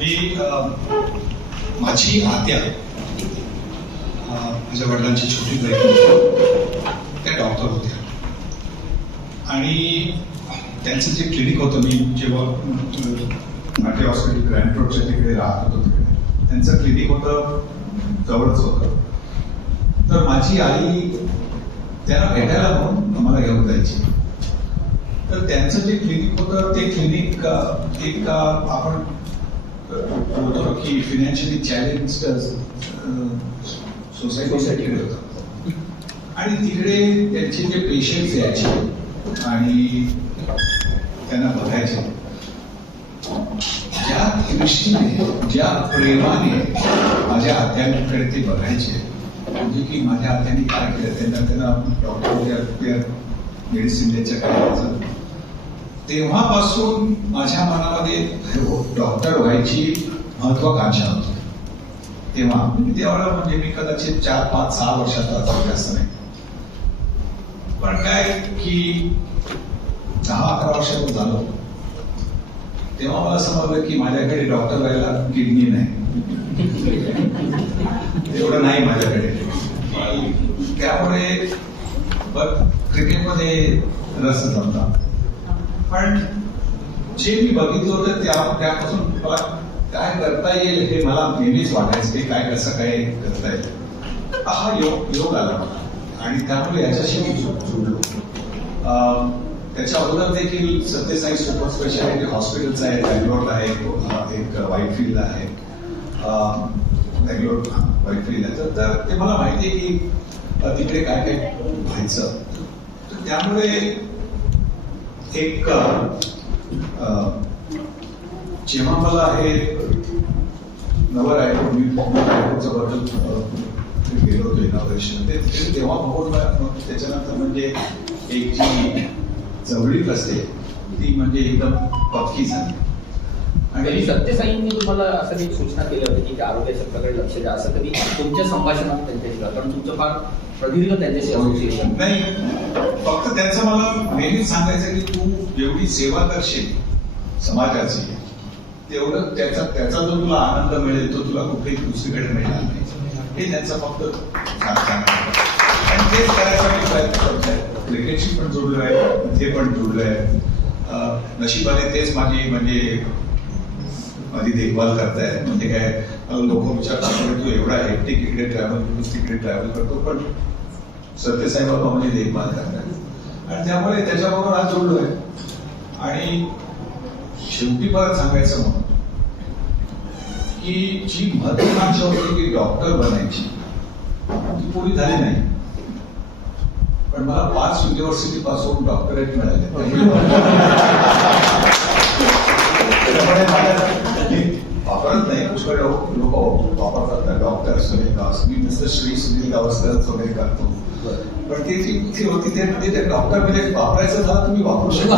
मी माझी आत्या माझ्या वडिलांची छोटी बहीण त्या डॉक्टर होत्या. आणि त्यांचं जे क्लिनिक होतं मी जेव्हा नाट्य हॉस्पिटल ग्रँड रोडच्या तिकडे राहत होतो तिकडे त्यांचं क्लिनिक होतं जवळच होतं. तर माझी आई त्यांना भेटायला म्हणून आम्हाला घेऊन जायची. तर त्यांचं जे क्लिनिक होतं ते क्लिनिक एक आपण की फिनान्शियली चॅलेंज सोसायटीसाठी होतं आणि तिकडे त्यांचे जे पेशंट्स यायचे आणि त्यांना बघायचे ज्या दृष्टीने ज्या प्रेमाने माझ्या आत्यांकडे ते बघायचे म्हणजे की माझ्या आत्यांनी काय केलं? त्यांना त्यांना डॉक्टर मेडिसिन द्यायच्या करायचं तेव्हापासून माझ्या मनामध्ये डॉक्टर हो, व्हायची महत्वाकांक्षा होती. तेव्हा म्हणजे मी म्हणजे मी कदाचित चार पाच सहा वर्षाचा असं जास्त नाही. पण काय की दहा अकरा वर्षात झालो. तेव्हा मला समजलं की माझ्याकडे डॉक्टर व्हायला किडनी नाही. एवढं नाही माझ्याकडे. त्यामुळे क्रिकेटमध्ये रस जमतात पण जे मी बघितलं होतं त्या त्यापासून मला काय करता येईल हे मला नेहमीच वाटायचं की काय कसं काय करता येईल. हा योग योग आला मला. आणि त्यामुळे याच्याशी मी जु- त्याच्या अगोदर देखील सत्यसाई सुपर स्पेशालिटी हॉस्पिटलचं आहे बँगलोरला आहे एक- वाईटफील्ड आहे. बँगलोर वाईटफील्ड आहे. तर- ते मला माहिती आहे की तिकडे काय काय व्हायचं. तर त्यामुळे एक जेव्हा मला हे नवर आहे मी रायपूरचं गेलो होतो इनॉग्रेशन ते तेव्हा बघून त्याच्यानंतर म्हणजे एक जी जवळीक असते ती म्हणजे एकदम पक्की झाली. आणि सत्यसाईंनी तुम्हाला असं काही सूचना केल्या होती की आरोग्य क्षेत्राकडे लक्ष द्या. असं कधी तुमच्या संभाषणात त्यांच्याशी? कारण तुमचं फार प्रदीर्घ त्यांच्याशी असोसिएशन. नाही त्यांचं मला नेहमीच सांगायचं की तू जेवढी सेवा करशील समाजाची तेवढं त्याचा त्याचा जो तुला आनंद मिळेल तो तुला कुठेही दुसरीकडे मिळणार नाही. हे त्यांचं फक्त आणि तेच करायचा मी प्रयत्न करतोय क्रिकेटशी पण जोडलो आहे ते पण जोडलो आहे. नशिबाने तेच माझी म्हणजे माझी देखभाल करतायत. म्हणजे काय लोक विचारतात तू एवढा हेक्टिक इकडे ट्रॅव्हल तिकडे ट्रॅव्हल करतो. पण सत्यसाई बाबा म्हणजे देखभाल करतात आणि त्यामुळे त्याच्याबरोबर आज जोडलोय. आणि शेवटी परत सांगायचं म्हणून की जी महत्वाकांक्षा होती की डॉक्टर बनायची ती पुरी झाली नाही. पण मला पाच युनिव्हर्सिटी पासून डॉक्टरेट मिळाले. त्यामुळे वापरत नाही. पुष्कळ लोक लोक वापरतात डॉक्टर सुनील गावस मी तसं श्री सुनील गावस्कर वगैरे करतो. पण ती होती ते म्हणजे ते डॉक्टर म्हणजे वापरायचं झालं तुम्ही वापरू शकता.